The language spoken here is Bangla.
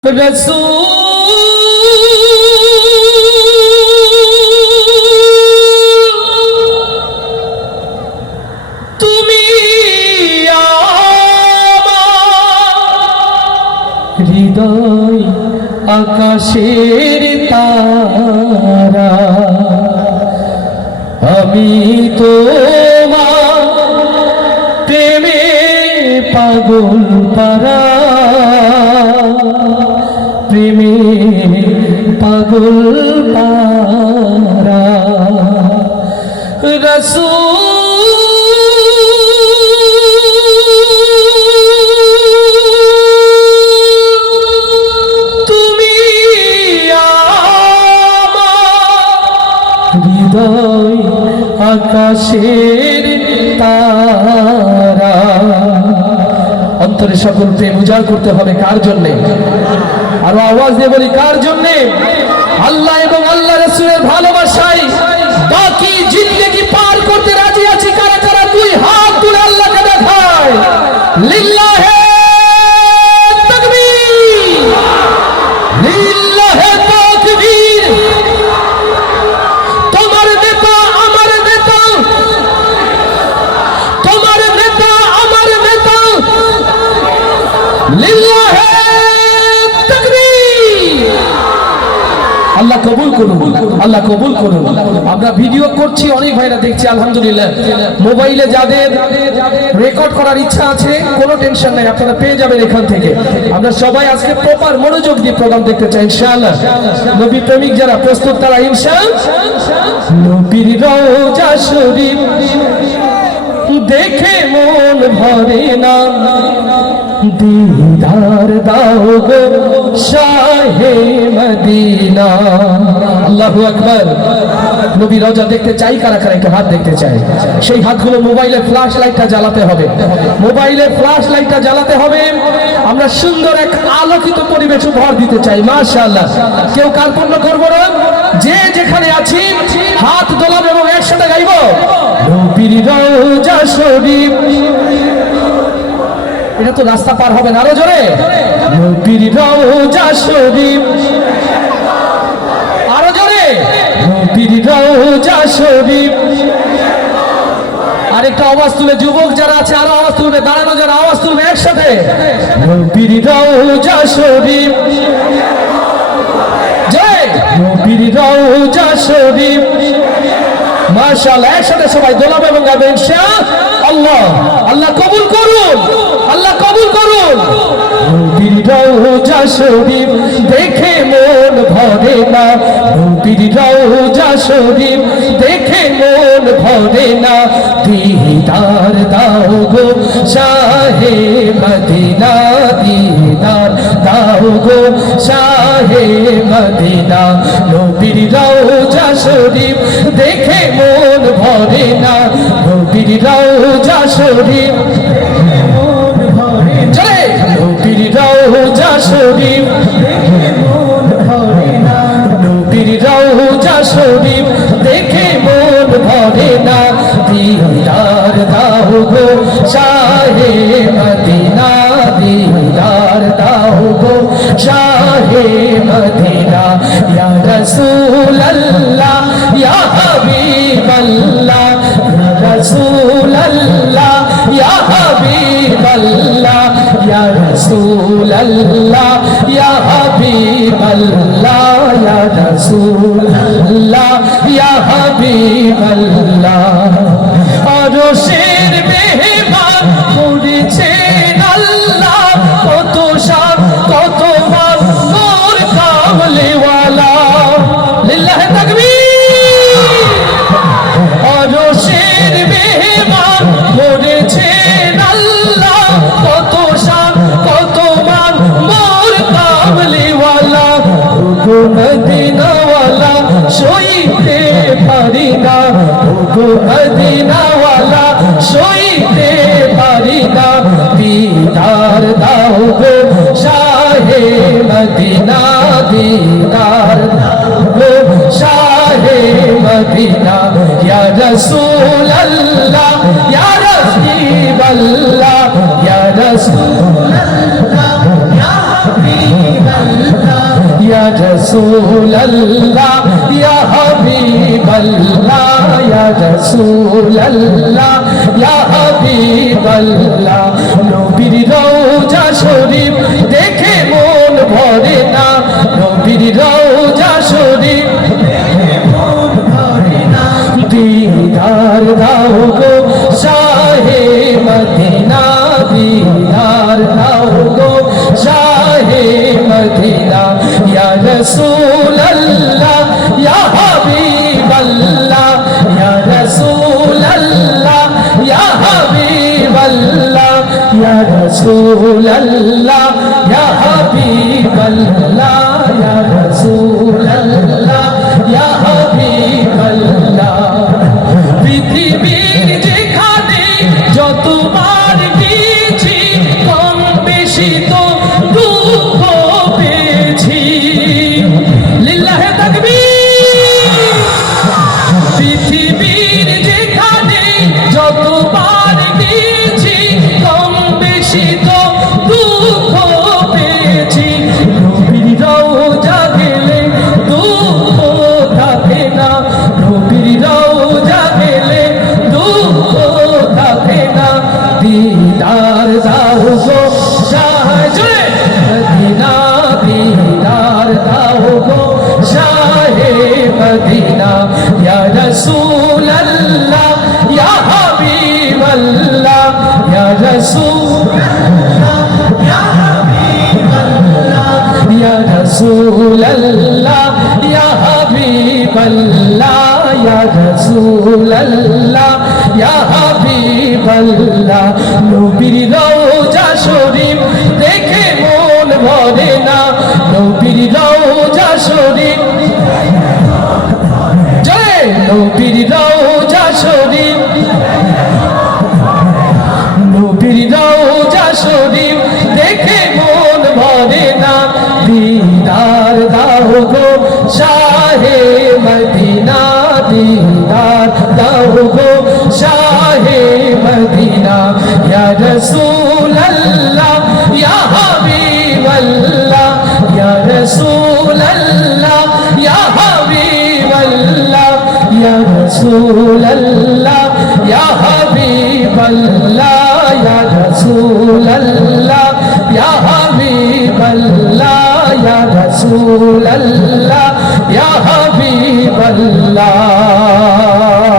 তুমি হৃদয় আকাশের তারা, আমি তোমার প্রেমে পাগল পারা, প্রেমে পাগল পারা। রাসূল তুমি আমার হৃদয় আকাশের তারা। অন্তরে সকল প্রেম উজাড় করতে হবে কার জন্যে? আর আওয়াজ দিয়ে বলি কার জন্যে? আল্লাহ এবং আল্লাহ রাসূলের ভালোবাসায় বাকি জিন্দেগি পার করতে রাজি আছি কারা কারা? দুই হাত তুলে আল্লাহকে দেখায়। লিল্লাহে তাকবীর, লিল্লাহে তাকবীর। তোমার নেতা আমার নেতা, তোমার নেতা আমার নেতা। লিল্লাহে আল্লাহ কবুল করুন, আল্লাহ কবুল করুন। আমরা ভিডিও করছি, অনেক ভাইরা দেখছি আলহামদুলিল্লাহ। মোবাইলে যাদের রেকর্ড করার ইচ্ছা আছে কোনো টেনশন নাই, আপনারা পেয়ে যাবেন এখান থেকে। আমরা সবাই আজকে প্রপার মনোযোগ দিয়ে প্রোগ্রাম দেখতে চাই ইনশাআল্লাহ। নবী প্রেমিক যারা প্রস্তুত তারা ইনশাআল্লাহ। নবীর রওজা শরীফ দেখে মন ভরে না, দিদার দাও গো শাহে মদিনা। আল্লাহু আকবার। নবী রওজা দেখতে চাই কারা কারা? একটু হাত দেখতে চাই। সেই হাতগুলো মোবাইলে ফ্ল্যাশ লাইটটা জ্বালাতে হবে, মোবাইলে ফ্ল্যাশ লাইটটা জ্বালাতে হবে। আমরা সুন্দর এক আলোকিত পরিবেশ উপহার দিতে চাই মাশাআল্লাহ। কেউ কার্পণ্য করবো না, যে যেখানে আছি হাত দোলাবো এবং একসাথে গাইবো নবীর রওজা শরীফ। এটা তো রাস্তা পার হবে না, আরো জোরে। নবীর রওজা শরীফ, আরো জোরে। নবীর রওজা শরীফ। আরেকটা আওয়াজ তুলে যুবক যারা আছে আরো আওয়াজ তুলবে, দাঁড়ানো যারা আওয়াজ তুলবে একসাথে। নবীর রওজা শরীফ, জয় নবীর রওজা শরীফ। মাশাআল্লাহ, একসাথে সবাই দোলাবে এবং গাবে ইনশাআল্লাহ। আল্লাহ কবুল করুন, আল্লাহ কবুল করুন। নবীর রওজা শরীফ দেখে মন ভরে না, নবীর রওজা শরীফ দেখে মন ভরে না, দিদার দাও গো শাহে মদিনা, দিদার দাও গো শাহে মদিনা। নবীর রওজা শরীফ দেখে মন ভরে না, নবীর রওজা শরীফ। নবীর রওজা শরীফ, নবীর রওজা শরীফ দেখে মন ভরে না, দিদার দাও গো শাহে মদিনা, দিদার দাও গো শাহে মদিনা। ইয়া রাসূলুল্লাহ ইয়া হাবিবাল্লাহ, ইয়া রাসূলুল্লাহ ইয়া হাবিবাল্লাহ, ইয়া রাসূলুল্লাহ ইয়া হাবিবাল্লাহ, ইয়া রাসূলুল্লাহ ইয়া হাবিবাল্লাহ। আরশের মেহমান করেছেন আল্লাহ, কত শান কত মান নূর কামলিওয়ালা। লিল্লাহি তাকবীর। আরশের মেহমান করেছেন আল্লাহ, কত শান কত মান নূর কামলিওয়ালা। গো মদিনাওয়ালা সইতে পারি না, গো মদিনাওয়ালা সইতে পারি না, দিদার দাও গো শাহে মদিনা, দিদার দাও গো শাহে মদিনা। ইয়া রাসূলুল্লাহ ইয়া হাবিবাল্লাহ, ইয়া রাসূলুল্লাহ ইয়া হাবিবাল্লাহ, রসুল আল্লাহ ইয়া হাবিব আল্লাহ ইয়া রসুল আল্লাহ ইয়া হাবিব আল্লাহ নবীর রওজা শরীফ দেখে মন ভরে না নবীর রওজা শরীফ দেখে মন ভরে না দিদার দাও গো শাহে মদিনা দিদার দাও গো শাহে মদিনা ইয়া রাসূল আল্লাহ ইয়া হাবিব আল্লাহ ইয়া রাসূল আল্লাহ ইয়া হাবিব আল্লাহ ইয়া রাসূল আল্লাহ ইয়া হাবিব আল্লাহ ইয়া রাসূল আল্লাহ ইয়া হাবিব আল্লাহ পৃথিবীর যেখানে যতবার গেছি কম বেশি তো দুঃখ পেয়েছি লিল্লাহে তাকবীর পৃথিবীর যেখানে যতবার গেছি কম বেশি তো দুঃখ পেয়েছি নবীর রওজা গেলে দুঃখ থাকে না নবীর রওজা গেলে দুঃখ থাকে না দিদার দাও গো শাহে মদিনা দিদার দাও গো শাহে মদিনা ইয়া রাসূল আল্লাহ ইয়া হাবিব আল্লাহ ইয়া রাসূল ইয়া হাবিব আল্লাহ ইয়া রাসূল আল্লাহ ইয়া হাবিব আল্লাহ ইয়া রাসূল আল্লাহ ইয়া হাবিব আল্লাহ নবীর রওজা শরীফ দেখে মন ভরে না নবীর রওজা শরীফ জয় নবীর রওজা শরীফ নবীর রওজা শরীফ দেখে মন ভরে না দিদার দাও গো শাহে মদিনা দিদার দাও গো শাহে মদিনা ইয়া রাসূল আল্লাহ ইয়া হাবিব আল্লাহ ইয়া রাসূল আল্লাহ ইয়া হাবিব আল্লাহ ইয়া রাসূল আল্লাহ ইয়া হাবিব আল্লাহ ইয়া রাসূল আল্লাহ ইয়া হাবিব আল্লাহ ইয়া রাসূল আল্লাহ ইয়া হাবিব আল্লাহ